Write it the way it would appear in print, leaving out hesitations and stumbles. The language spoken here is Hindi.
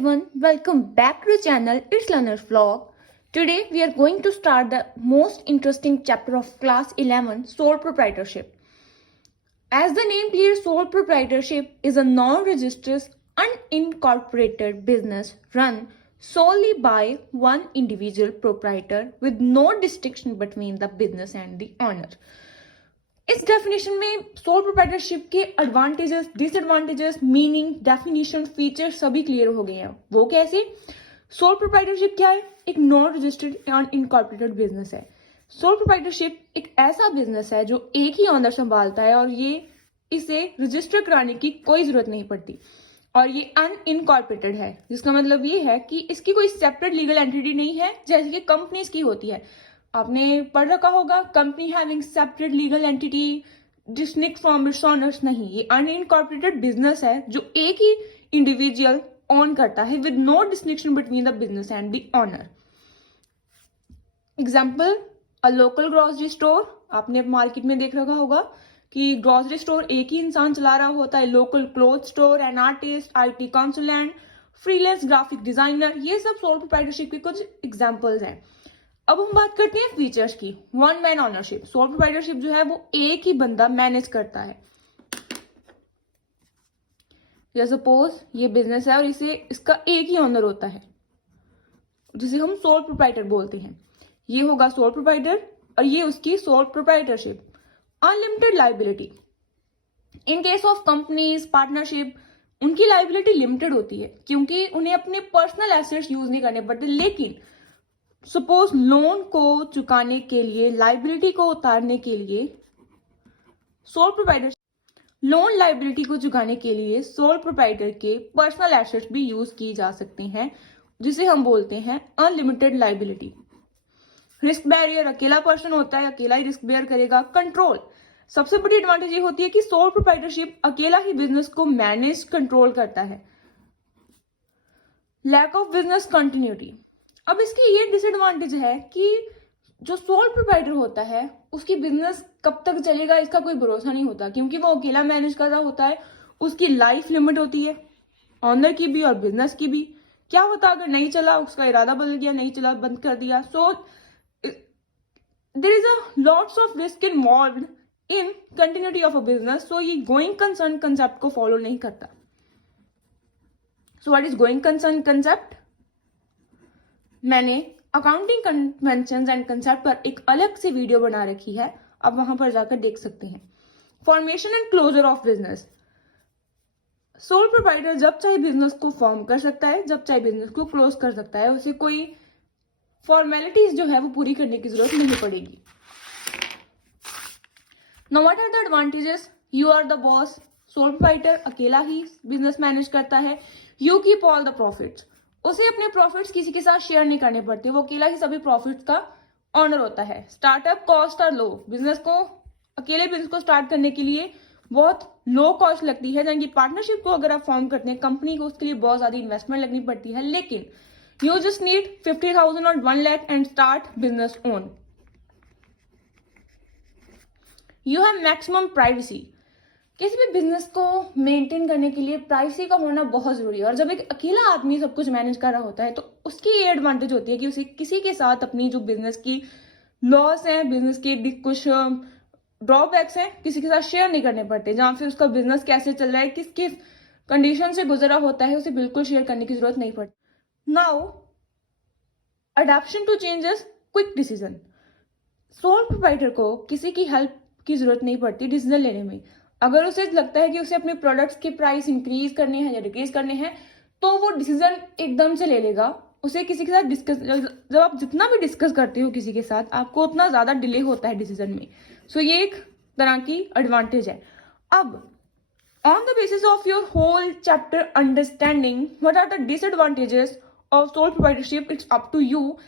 everyone, welcome back to the channel It's Learner's Vlog. Today we are going to start the most interesting chapter of class 11, sole proprietorship. As the name clears, sole proprietorship is a non-registered unincorporated business run solely by one individual proprietor with no distinction between the business and the owner. इस डेफिनेशन में सोल प्रोप्राइटरशिप के advantages, disadvantages, meaning, definition, feature सभी क्लियर हो गए हैं। वो कैसे? सोल प्रोप्राइटरशिप क्या है? एक non registered and incorporated business है। सोल प्रोप्राइटरशिप एक ऐसा बिजनेस है जो एक ही ऑनर संभालता है और इसे रजिस्टर कराने की कोई जरूरत नहीं पड़ती और ये अनइनकॉर्पोरेटेड है, जिसका मतलब ये है कि इसकी कोई सेपरेट लीगल एंटिटी नहीं है जैसे कि कंपनीज की होती है। आपने पढ़ रखा होगा company having separate legal entity distinct from its owners. नहीं, ये अनइनकॉर्पोरेटेड बिजनेस है जो एक ही इंडिविजुअल ओन करता है with no distinction between the business and the owner. Example, a local grocery store. आपने मार्केट में देख रखा होगा कि ग्रोसरी स्टोर एक ही इंसान चला रहा होता है। Local cloth store, an artist, IT consultant, freelance graphic designer, ये सब सोल प्रोप्राइटरशिप के कुछ एग्जाम्पल्स हैं। अब हम बात करते हैं फीचर्स की। One man ownership. Sole proprietorship जो है वो एक ही बंदा मैनेज करता है। सपोज ये बिजनेस है और इसका एक ही ओनर होता है जिसे हम सोल प्रोप्राइटर बोलते हैं। ये होगा सोल प्रोप्राइटर और ये उसकी sole proprietorship. Unlimited liability. In case of companies, partnership, उनकी लाइबिलिटी लिमिटेड होती है क्योंकि उन्हें अपने पर्सनल एसेट्स यूज नहीं करने पड़ते। लेकिन सपोज लोन को चुकाने के लिए, लाइबिलिटी को उतारने के लिए सोल प्रोप्राइटर, लोन लाइबिलिटी को चुकाने के लिए सोल प्रोप्राइटर के पर्सनल एसेट्स भी यूज की जा सकते हैं जिसे हम बोलते हैं अनलिमिटेड लाइबिलिटी। रिस्क बैरियर, अकेला पर्सन होता है, अकेला ही रिस्क बेयर करेगा। कंट्रोल, सबसे बड़ी एडवांटेज ये होती है कि सोल प्रोप्राइटरशिप अकेला ही बिजनेस को मैनेज, कंट्रोल करता है। Lack of business continuity. अब इसकी ये डिसएडवांटेज है कि जो सोल प्रोप्राइटर होता है उसकी बिजनेस कब तक चलेगा इसका कोई भरोसा नहीं होता क्योंकि वो अकेला मैनेज कर रहा होता है। उसकी लाइफ लिमिट होती है, ऑनर की भी और बिजनेस की भी। क्या होता अगर नहीं चला, उसका इरादा बदल गया, नहीं चला, बंद कर दिया। So there is a lots of risk involved in continuity of a business. So ये गोइंग कंसर्न कंसेप्ट को फॉलो नहीं करता। So what is going concern concept? मैंने अकाउंटिंग कन्वेंशंस एंड कंसेप्ट पर एक अलग से वीडियो बना रखी है, आप वहां पर जाकर देख सकते हैं। Formation and closure of business. Sole proprietor जब चाहे बिजनेस को फॉर्म कर सकता है, जब चाहे बिजनेस को क्लोज कर सकता है। उसे कोई फॉर्मेलिटीज जो है वो पूरी करने की जरूरत नहीं पड़ेगी। Now what are the advantages? You are the boss. Sole proprietor अकेला ही बिजनेस मैनेज करता है। You keep all the profits. उसे अपने प्रॉफिट्स किसी के साथ शेयर नहीं करने पड़ते, वो अकेला ही सभी प्रॉफिट्स का ऑनर होता है। स्टार्टअप कॉस्ट आर लो। अकेले बिजनेस को स्टार्ट करने के लिए बहुत लो कॉस्ट लगती है, यानी कि पार्टनरशिप को अगर आप फॉर्म करते हैं कंपनी को, उसके लिए बहुत ज्यादा इन्वेस्टमेंट लगनी पड़ती है। लेकिन यू जस्ट नीड 50,000 और 1 lakh and start business own. You have maximum privacy. किसी भी बिजनेस को मेंटेन करने के लिए प्राइवेसी का होना बहुत जरूरी है और जब एक अकेला आदमी सब कुछ मैनेज कर रहा होता है तो उसकी ये एडवांटेज होती है कि उसे किसी के साथ अपनी जो बिजनेस की लॉस है, बिजनेस के कुछ ड्रॉबैक्स हैं, किसी के साथ शेयर नहीं करने पड़ते। जहां फिर उसका बिजनेस कैसे चल रहा है, किस किस कंडीशन से गुजरा होता है, उसे बिल्कुल शेयर करने की जरूरत नहीं पड़ती। Now adaption to changes, quick decision. Sole proprietor को किसी की हेल्प की जरूरत नहीं पड़ती डिसीजन लेने में। अगर उसे लगता है कि उसे अपने प्रोडक्ट्स के प्राइस इंक्रीज करने हैं या डिक्रीज करने हैं तो वो डिसीजन एकदम से ले लेगा। उसे किसी के साथ डिस्कस, जब आप जितना भी डिस्कस करते हो किसी के साथ, आपको उतना ज्यादा डिले होता है डिसीजन में। सो ये एक तरह की एडवांटेज है। अब on the basis of your whole chapter understanding what are the disadvantages of sole proprietorship, it's up to you